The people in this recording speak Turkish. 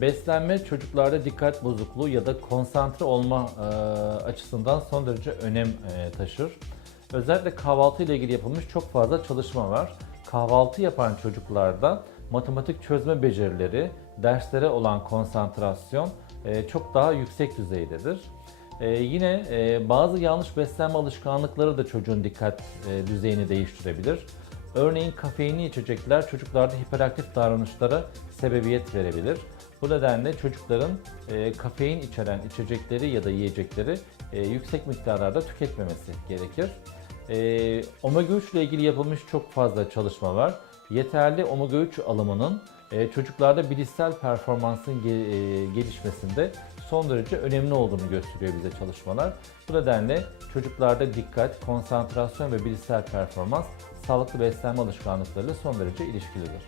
Beslenme çocuklarda dikkat bozukluğu ya da konsantre olma e, açısından son derece önem e, taşır. Özellikle kahvaltı ile ilgili yapılmış çok fazla çalışma var. Kahvaltı yapan çocuklarda matematik çözme becerileri, derslere olan konsantrasyon e, çok daha yüksek düzeydedir. Yine bazı yanlış beslenme alışkanlıkları da çocuğun dikkat düzeyini değiştirebilir. Örneğin kafeinli içecekler çocuklarda hiperaktif davranışlara sebebiyet verebilir. Bu nedenle çocukların e, kafein içeren içecekleri ya da yiyecekleri e, yüksek miktarlarda tüketmemesi gerekir. E, omega 3 ile ilgili yapılmış çok fazla çalışma var. Yeterli omega 3 alımının e, çocuklarda bilişsel performansın ge- e, gelişmesinde son derece önemli olduğunu gösteriyor bize çalışmalar. Bu nedenle çocuklarda dikkat, konsantrasyon ve bilişsel performans sağlıklı beslenme alışkanlıklarıyla son derece ilişkilidir.